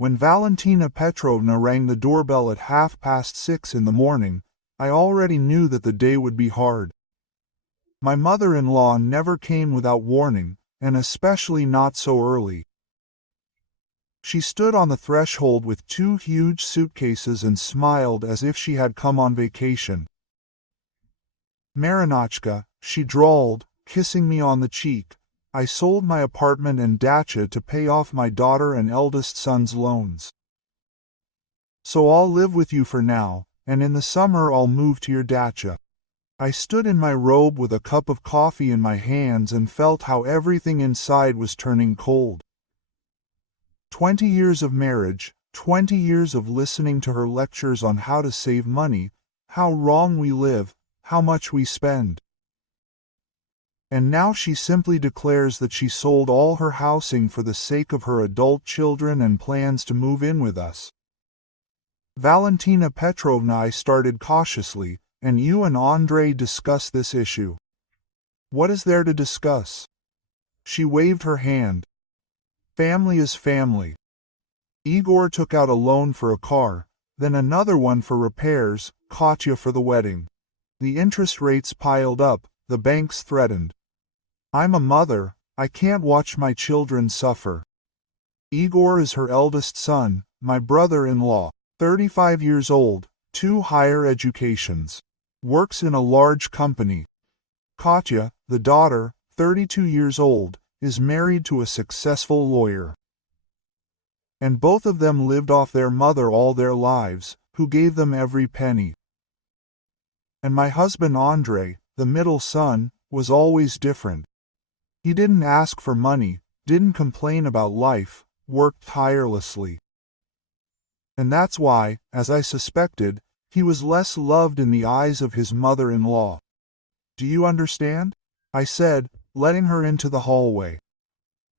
When Valentina Petrovna rang the doorbell at 6:30 in the morning, I already knew that the day would be hard. My mother-in-law never came without warning, and especially not so early. She stood on the threshold with 2 huge suitcases and smiled as if she had come on vacation. "Marinochka," she drawled, kissing me on the cheek, "I sold my apartment and dacha to pay off my daughter and eldest son's loans. So I'll live with you for now, and in the summer I'll move to your dacha." I stood in my robe with a cup of coffee in my hands and felt how everything inside was turning cold. 20 years of marriage, 20 years of listening to her lectures on how to save money, how wrong we live, how much we spend. And now she simply declares that she sold all her housing for the sake of her adult children and plans to move in with us. "Valentina Petrovna," I started cautiously, "and you and Andrei discuss this issue." "What is there to discuss?" She waved her hand. "Family is family. Igor took out a loan for a car, then another one for repairs, Katya for the wedding. The interest rates piled up, the banks threatened. I'm a mother, I can't watch my children suffer. Igor is her eldest son, my brother-in-law, 35 years old, 2 higher educations. Works in a large company. Katya, the daughter, 32 years old, is married to a successful lawyer. And both of them lived off their mother all their lives, who gave them every penny. And my husband Andrei, the middle son, was always different. He didn't ask for money, didn't complain about life, worked tirelessly. And that's why, as I suspected, he was less loved in the eyes of his mother-in-law. Do you understand? I said, letting her into the hallway.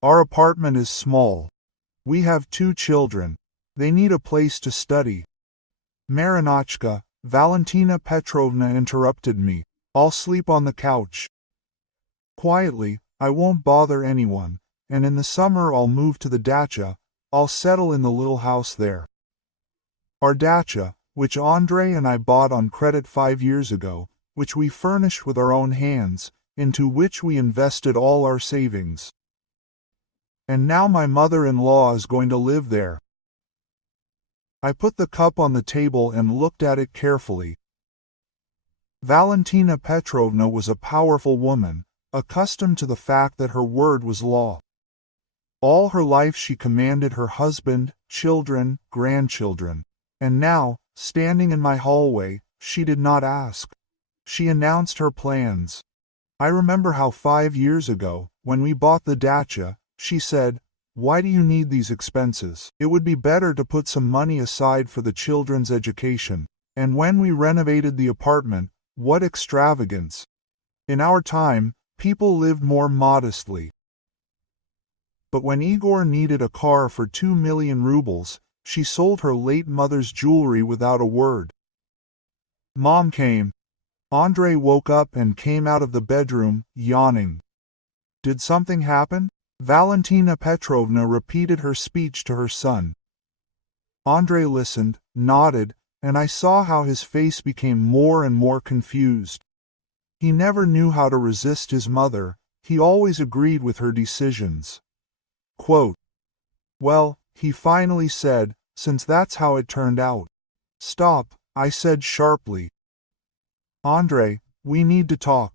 Our apartment is small. We have 2 children. They need a place to study. Marinochka, Valentina Petrovna interrupted me. I'll sleep on the couch. Quietly, I won't bother anyone, and in the summer I'll move to the dacha, I'll settle in the little house there. Our dacha, which Andrei and I bought on credit 5 years ago, which we furnished with our own hands, into which we invested all our savings. And now my mother-in-law is going to live there. I put the cup on the table and looked at it carefully. Valentina Petrovna was a powerful woman, accustomed to the fact that her word was law. All her life she commanded her husband, children, grandchildren. And now, standing in my hallway, she did not ask. She announced her plans. I remember how 5 years ago, when we bought the dacha, she said, "Why do you need these expenses? It would be better to put some money aside for the children's education." And when we renovated the apartment, what extravagance! In our time, people lived more modestly. But when Igor needed a car for 2 million rubles, she sold her late mother's jewelry without a word. Mom came. Andrei woke up and came out of the bedroom, yawning. Did something happen? Valentina Petrovna repeated her speech to her son. Andrei listened, nodded, and I saw how his face became more and more confused. He never knew how to resist his mother, he always agreed with her decisions. Quote, "Well," he finally said, "since that's how it turned out." "Stop," I said sharply. "Andrei, we need to talk."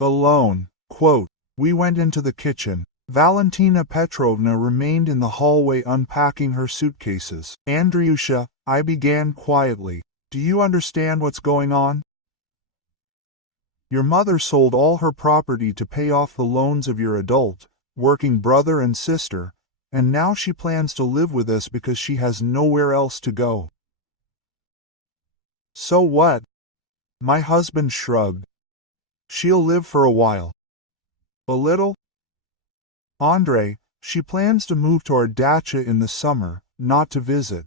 Alone. Quote, we went into the kitchen. Valentina Petrovna remained in the hallway unpacking her suitcases. "Andriusha," I began quietly, "do you understand what's going on? Your mother sold all her property to pay off the loans of your adult, working brother and sister, and now she plans to live with us because she has nowhere else to go." "So what?" My husband shrugged. "She'll live for a while." "A little?" "Andrei, she plans to move to our dacha in the summer, not to visit."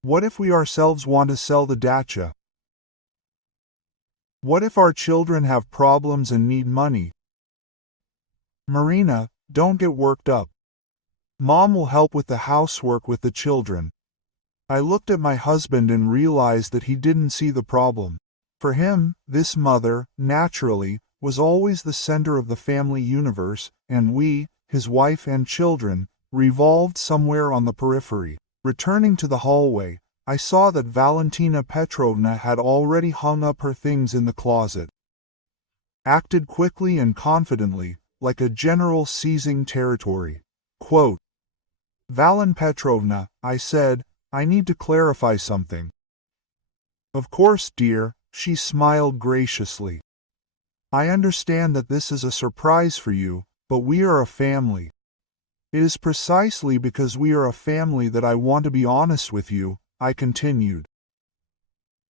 "What if we ourselves want to sell the dacha? What if our children have problems and need money?" "Marina, don't get worked up. Mom will help with the housework with the children. I looked at my husband and realized that he didn't see the problem. For him, this mother, naturally, was always the center of the family universe, and we, his wife and children, revolved somewhere on the periphery. Returning to the hallway, I saw that Valentina Petrovna had already hung up her things in the closet. Acted quickly and confidently, like a general seizing territory. Quote, "Valen Petrovna," I said, "I need to clarify something." "Of course, dear," she smiled graciously. "I understand that this is a surprise for you, but we are a family. It is precisely because we are a family that I want to be honest with you," I continued.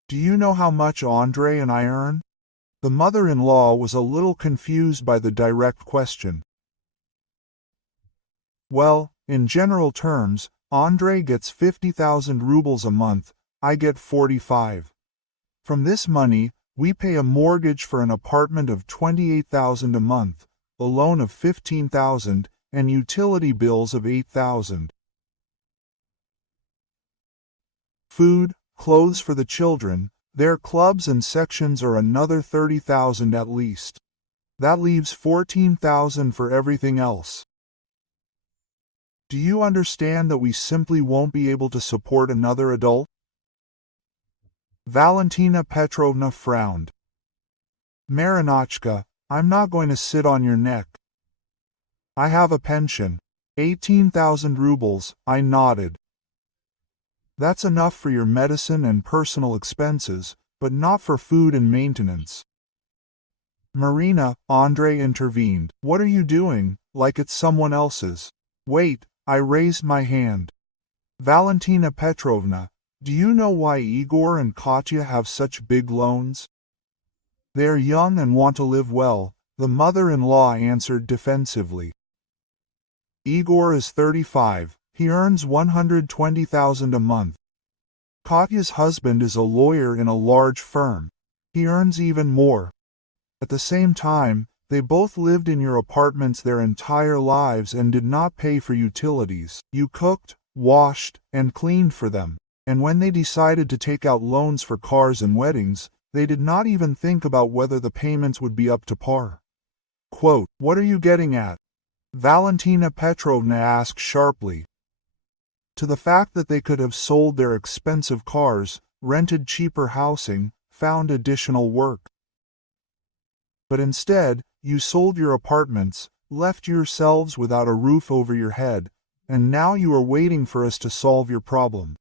"Do you know how much Andre and I earn?" The mother-in-law was a little confused by the direct question. "Well, in general terms, Andre gets 50,000 rubles a month, I get 45. From this money, we pay a mortgage for an apartment of 28,000 a month, a loan of 15,000, and utility bills of 8,000. Food, clothes for the children, their clubs and sections are another 30,000 at least. That leaves 14,000 for everything else. Do you understand that we simply won't be able to support another adult?" Valentina Petrovna frowned. "Marinochka, I'm not going to sit on your neck. I have a pension. 18,000 rubles, I nodded. That's enough for your medicine and personal expenses, but not for food and maintenance." "Marina," Andre intervened, "what are you doing, like it's someone else's?" "Wait," I raised my hand. "Valentina Petrovna, do you know why Igor and Katya have such big loans?" "They are young and want to live well," the mother-in-law answered defensively. "Igor is 35, he earns 120,000 a month. Katya's husband is a lawyer in a large firm. He earns even more. At the same time, they both lived in your apartments their entire lives and did not pay for utilities. You cooked, washed, and cleaned for them. And when they decided to take out loans for cars and weddings, they did not even think about whether the payments would be up to par." Quote, "What are you getting at?" Valentina Petrovna asked sharply. "To the fact that they could have sold their expensive cars, rented cheaper housing, found additional work. But instead, you sold your apartments, left yourselves without a roof over your head, and now you are waiting for us to solve your problem."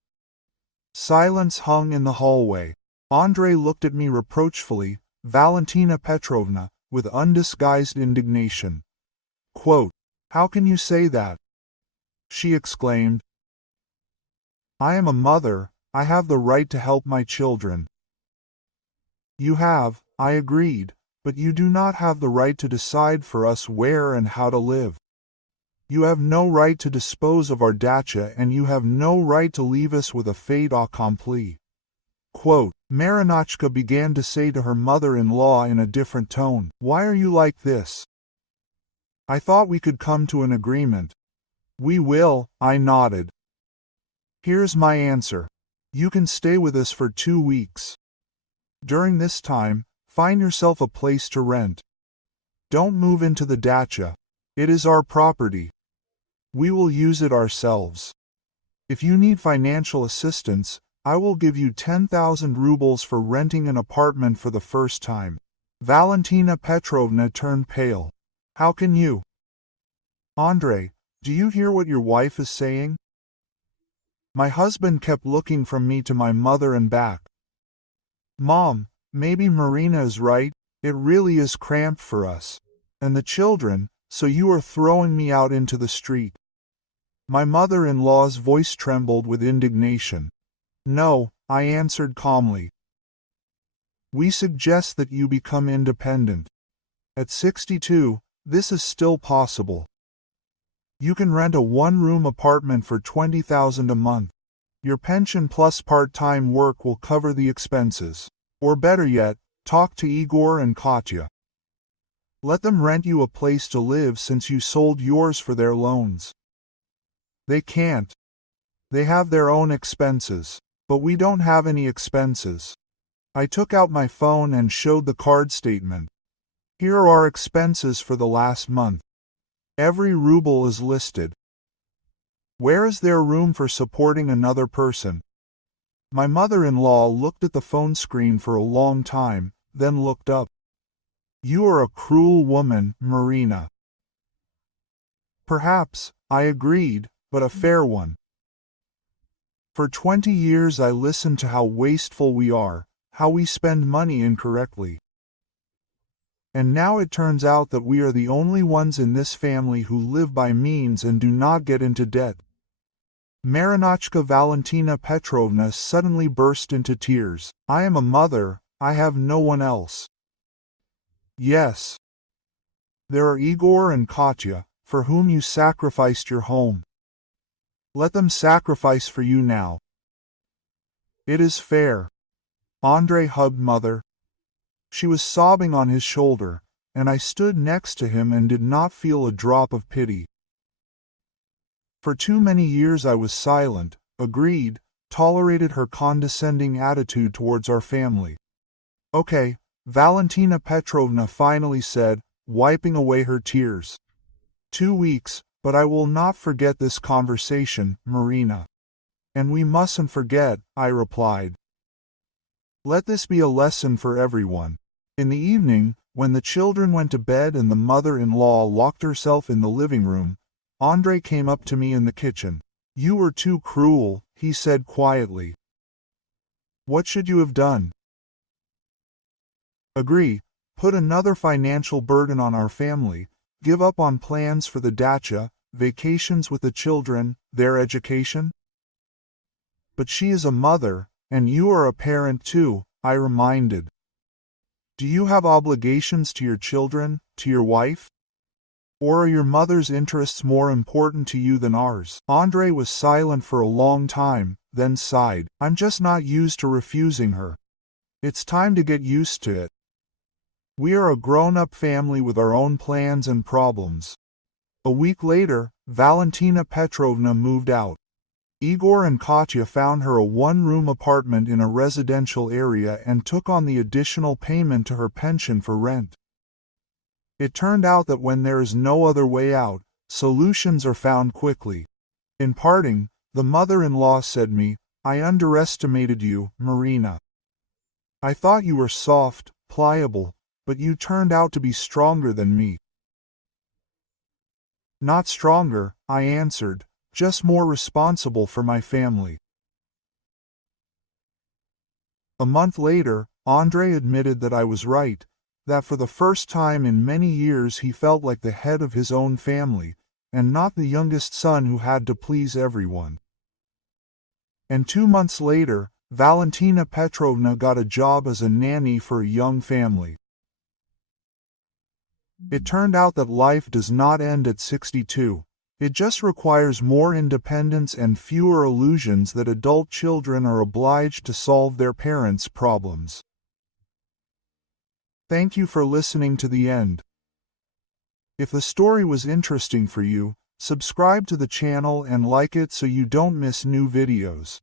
Silence hung in the hallway. Andre looked at me reproachfully, Valentina Petrovna, with undisguised indignation. Quote, "How can you say that?" she exclaimed. "I am a mother, I have the right to help my children." "You have," I agreed, "but you do not have the right to decide for us where and how to live. You have no right to dispose of our dacha and you have no right to leave us with a fait accompli." Quote, Marinochka began to say to her mother-in-law in a different tone, "Why are you like this? I thought we could come to an agreement." "We will," I nodded. "Here's my answer. You can stay with us for 2 weeks. During this time, find yourself a place to rent. Don't move into the dacha. It is our property. We will use it ourselves. If you need financial assistance, I will give you 10,000 rubles for renting an apartment for the first time." Valentina Petrovna turned pale. "How can you?" "Andre, do you hear what your wife is saying?" My husband kept looking from me to my mother and back. "Mom, maybe Marina is right, it really is cramped for us. And the children, so you are throwing me out into the street." My mother-in-law's voice trembled with indignation. "No," I answered calmly. "We suggest that you become independent. At 62, this is still possible. You can rent a one-room apartment for 20,000 a month. Your pension plus part-time work will cover the expenses. Or better yet, talk to Igor and Katya. Let them rent you a place to live since you sold yours for their loans. They can't. They have their own expenses. But we don't have any expenses. I took out my phone and showed the card statement. Here are our expenses for the last month. Every ruble is listed. Where is there room for supporting another person? My mother-in-law looked at the phone screen for a long time, then looked up. You are a cruel woman, Marina. Perhaps, I agreed, but a fair one. For 20 years I listened to how wasteful we are, how we spend money incorrectly. And now it turns out that we are the only ones in this family who live by means and do not get into debt. Marinochka Valentina Petrovna suddenly burst into tears. I am a mother, I have no one else. Yes. There are Igor and Katya, for whom you sacrificed your home. Let them sacrifice for you now. It is fair. Andrei hugged Mother. She was sobbing on his shoulder, and I stood next to him and did not feel a drop of pity. For too many years I was silent, agreed, tolerated her condescending attitude towards our family. Okay, Valentina Petrovna finally said, wiping away her tears. 2 weeks, but I will not forget this conversation, Marina. And we mustn't forget, I replied. Let this be a lesson for everyone. In the evening, when the children went to bed and the mother-in-law locked herself in the living room, Andrei came up to me in the kitchen. You were too cruel, he said quietly. What should you have done? Agree, put another financial burden on our family, give up on plans for the dacha, vacations with the children, their education? But she is a mother, and you are a parent too, I reminded. Do you have obligations to your children, to your wife? Or are your mother's interests more important to you than ours? Andrei was silent for a long time, then sighed. I'm just not used to refusing her. It's time to get used to it. We are a grown-up family with our own plans and problems. A week later, Valentina Petrovna moved out. Igor and Katya found her a one-room apartment in a residential area and took on the additional payment to her pension for rent. It turned out that when there is no other way out, solutions are found quickly. In parting, the mother-in-law said me, I underestimated you, Marina. I thought you were soft, pliable, but you turned out to be stronger than me. Not stronger, I answered, just more responsible for my family. A month later, Andrei admitted that I was right, that for the first time in many years he felt like the head of his own family, and not the youngest son who had to please everyone. And 2 months later, Valentina Petrovna got a job as a nanny for a young family. It turned out that life does not end at 62. It just requires more independence and fewer illusions that adult children are obliged to solve their parents' problems. Thank you for listening to the end. If the story was interesting for you, subscribe to the channel and like it so you don't miss new videos.